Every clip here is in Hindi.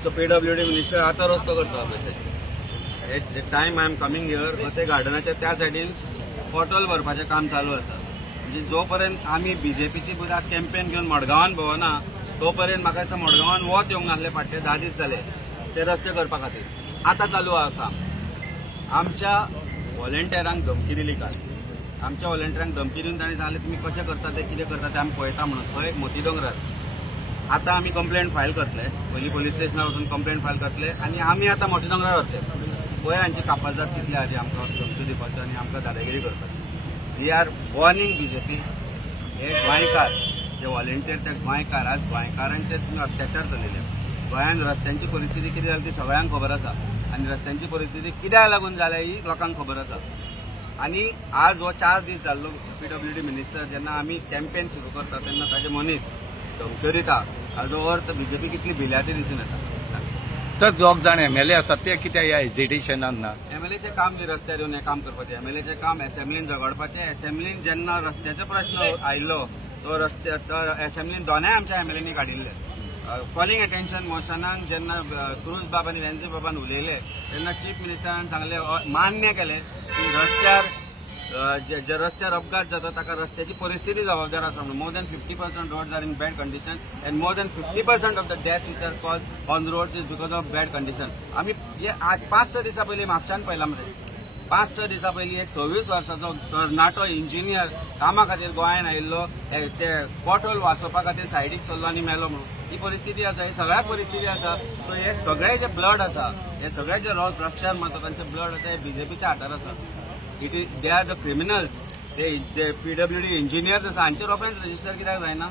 आमचो PWD मिनिस्टर आता रस्तो करता पळय time I am coming here ते गार्डनाच्या त्या सायडीन पोर्टल भरपाचें काम चालू आसा. म्हणजे जोपर्यंत आमी बीजेपीची कॅम्पेन घेवन मडगांवान भोंवना तोपर्यंत म्हाका दिसता मडगांवान वत येवंक नासले फाटले 10 दीस जाले ते रस्ते करपा खातीर. आतां चालू आहा काम. आमच्या व्हॉलंटियरांक धमकी दिली काल. आमच्या व्हॉलंटियरांक धमकी दिवन तांणी सांगलें तुमी कशें करता ते कितें करता ते आमी पळयता म्हणून खंय मोती दोंगरार. आतां आमी कंप्लेंट फायल करतले. पयलीं पोलीस स्टेशनार वचून कंप्लेंट फायल करतले आनी आमी आतां मोती दोंगरार वतले. पळय हांची कापाजदाद कितली आहा ती आमकां धमकी दिवपाची आनी आमकां दादागिरी करपाची. We are warning BJP. हे गोंयकार जे व्हॉलंटियर ते गोंयकार आज गोंयकारांचे अत्याचार जालेले. गोंयांत रस्त्यांची परिस्थिती कितें जाली ती सगळ्यांक खबर आसा आनी रस्त्यांची परिस्थिती कित्याक लागून जाल्या ही लोकांक खबर आसा. आनी आज हो 4 दीस जाल्लो PWD मिनिस्टर जेन्ना आमी कॅम्पेन सुरू करता तेन्ना ताजे मनीस धमक्यो दिता हाजो अर्थ बीजेपी कितली भिल्या ती दिसून येता. तर दोग जाण MLA आसात ते कित्याक ह्या एजिटेशनान ना. MLAचें काम बी रस्त्यार येवन हें काम करपाचें. MLAचें काम असेंब्लीन झगडपाचें. असेंब्लीन जेन्ना रस्त्याचो प्रश्न आयिल्लो तो असेंब्लीन दोनाय आमच्या MLAंनी काडिल्ले. कॉलिंग अटेन्शन मोशनाक जेन्ना क्रूज बाब आनी वेन्सी बाबान उलयले तेन्ना चीफ मिनिस्टरान सांगलें मान्य केलें की रस्त्यार जे रस्त्यार अपघात जाता ताका रस्त्याची परिस्थिती जबाबदार आसा म्हणून. More than 50% roads are in bad condition and more than 50% of the deaths which are cause on roads is because of bad condition. आमी आज 5-6 दिसा पयलीं म्हापशान पळयलां मरे. 5-6 दिसा पयलीं एक 26 वर्साचो तरणाटो इंजिनियर कामा खातीर गोंयांत आयिल्लो ते पोर्टल वाचोवपा खातीर सायडीक सरलो आनी मेलो म्हणून. ही परिस्थिती आसा. ही सगळ्या परिस्थिती आसा. सो हे सगळे जे ब्लड आसा हे सगळे जे रस्त्यार मारता तांचे ब्लड आसा हे बीजेपीच्या हातार आसा. It is they are the criminals. ते PWD इंजिनियर्स आसा हांचेर ऑफेन्स रजिस्टर कित्याक जायना.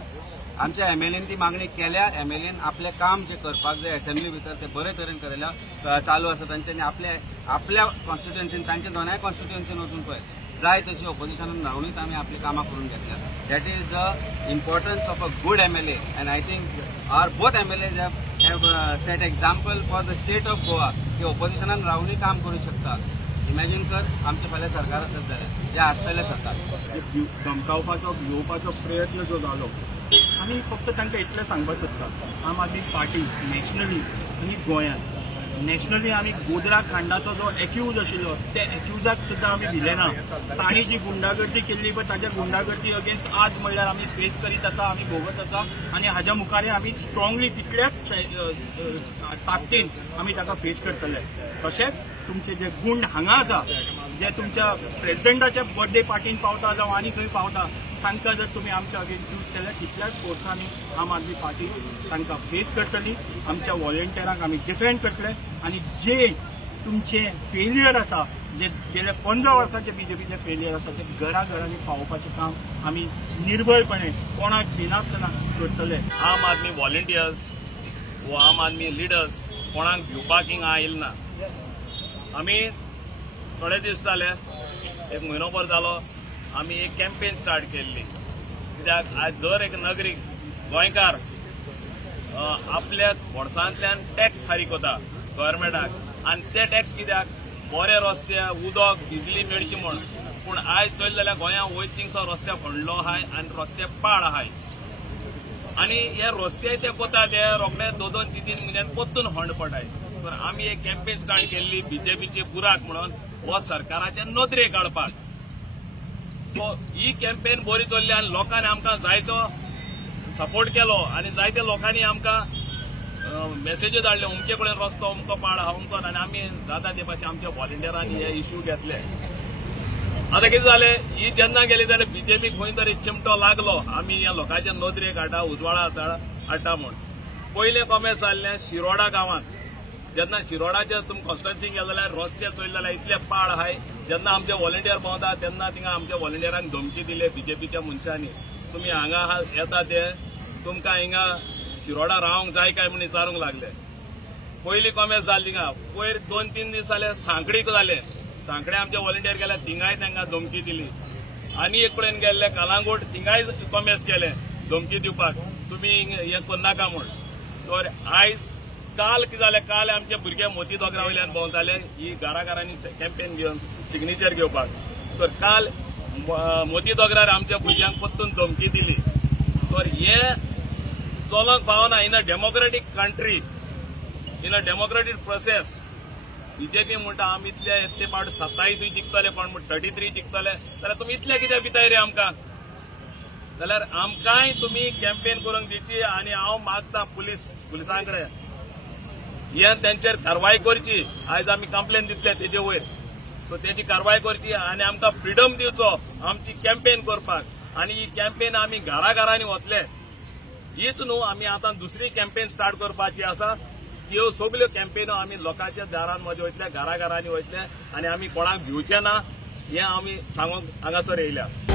आमच्या MLAन ती मागणी केल्या. MLAन आपलें काम जे करपाक जाय असेंब्ली भितर ते बरे तरेन करेल्या चालू आसा तांच्यांनी आपल्या कॉन्स्टिट्युएन्सीन तांच्या दोनाय कॉन्स्टिट्युएन्सीन वचून पळय जाय तशी ऑपोजिशनान रावनूच आमी आपलें कामां करून घेतल्या. That is the importance of a good MLA and I think our both MLAs have set example for the state of Goa की ऑपोजिशनान रावनूय काम करूं शकता. इमॅजिन कर आमचे फाल्यां सरकार आसत जाल्यार जे आसतलें सरकार धमकावपाचो भिवपाचो प्रयत्न जो जालो आमी फक्त तांकां इतलें सांगपाक सोदता आम आदमी पार्टी नॅशनली आनी गोंयांत नॅशनली आमी गोद्रा खांडाचो जो एक्यूज आशिल्लो ते एक्यूजाक सुद्दां आमी दिले ना. तांणी जी गुंडागर्दी केल्ली पळय ताच्या गुंडागर्दी अगेन्स्ट आज म्हणल्यार आमी फेस करीत आसा आमी भोगत आसा आनी हाज्या मुखार आमी स्ट्रॉंगली तितल्याच ताकदीन आमी ताका फेस करतले. तशेंच तुमचे जे गुंड हांगा आसा जे तुमच्या प्रेसिडेंटाच्या बर्थडे पार्टीन पावता जावं आनी खंय पावता तांकां जर तुमी आमच्या अगेन्स्ट यूज केले तितल्याच फोर्सांनी आम आदमी पार्टी तांकां फेस करतली. आमच्या व्हॉलंटियरांक आमी डिफेंड करतले आनी जे तुमचे फेलियर आसा जे गेल्या 15 वर्सांचे बीजेपीचे फेलियर आसा ते घराघरांनी पावोवपाचें काम आमी निर्भयपणे कोणाक भिनासतना करतले. आम आदमी व्हॉलंटियर्स वो आम आदमी लिडर्स कोणाक भिवपाक हिंगा आयिल्ले ना. आमी थोडे दीस जाले एक म्हयनोभर जालो आमी एक कॅम्पेन स्टार्ट केल्ली. कित्याक आज दर एक नागरीक गोंयकार आपल्या वर्सांतल्यान टॅक्स फारीक कोता गव्हर्मेंटाक आनी ते टॅक्स कित्याक बरे रस्ते उदक बिजली मेळची म्हण. पूण आयज चोयलें जाल्यार गोंयांत वयत थिंगसर रस्ते खणलो आहाय आनी रस्ते पाड आहाय आनी हे रस्ते ते कोता ते रोखडे 2-3 म्हयन्यान परतून हंड पडाय. तर आमी एक कॅम्पेन स्टार्ट केल्ली बीजेपीची बुराक म्हणून हो सरकाराचे नदरे काडपाक. सो ही कॅम्पेन बरी चल्ली आनी लोकांनी आमकां जायतो सपोर्ट केलो आनी जायत्या लोकांनी आमकां मेसेजी धाडले अमके कडेन रस्तो अमको पाड आहा अमको आनी आमी जाता ते भाशेन आमच्या व्हॉलंटियरांनी हे इश्यू घेतले. आतां कितें जालें ही जेन्ना गेली जाल्यार बीजेपी खंय तरी चिमटो लागलो आमी ह्या लोकांचे नदरेक हाडटा उजवाडा हाडटा म्हूण. पयलें कॉमेस जाल्लें शिरोडा गांवांत जेन्ना शिरोडाचे तुमी कॉन्स्टिट्युएन्सीक गेले जाल्यार रस्ते चोयले जाल्यार इतले पाड आहाय. जेन्ना आमचे व्हॉलंटियर भोंवता तेन्ना थिंगा आमच्या व्हॉलंटियरांक धमकी दिले बीजेपीच्या मनशांनी तुमी हांगा येता ते तुमकां हिंगा शिरोडा रावंक जाय काय म्हूण विचारूंक लागले. पयली कॉमेस जाली थिंगा पयर 2-3 दीस जाले सांखळीक जाले. सांखळे आमचे व्हॉलंटियर गेले थिंगाय तांकां धमकी दिली. आनी एक कडेन गेल्ले कालांगूट थिंगाय कॉमेस केले धमकी दिवपाक तुमी हें करनाका म्हूण. तर आयज काल कितें जालें काल आमचे भुरगे मोती दोगरा वयल्यान भोंवताले ही घराघरांनी कॅम्पेन घेवन सिग्नेचर घेवपाक. तर काल मोती दोगरार आमच्या भुरग्यांक परतून धमकी दिली. तर हे चलोंक पावना in a democratic country in a democratic process BJP म्हणटा आमी इतले पावट 27 जिखतले पण 33 जिखतले जाल्यार तुमी इतले कित्याक भिताय रे आमकां जाल्यार आमकांय तुमी कॅम्पेन करूंक दिवची आनी हांव मागता पुलिसां कडेन हे तेंचेर कारवाय करची आयज आमी कंप्लेन दितले तेजे वयर सो तेजी कारवाय करची आनी आमकां फ्रिडम दिवचो आमची कॅम्पेन करपाक आनी ही कॅम्पेन आमी घराघरांनी वतले हीच न्हू आमी आतां दुसरी कॅम्पेन स्टार्ट करपाची आसा ह्यो सगल्यो कॅम्पेनो आमी लोकांच्या दारान मध्ये वयतले घराघरांनी वयतले आनी आमी कोणाक भिवचे ना हें आमी सांगूंक हांगासर येयल्या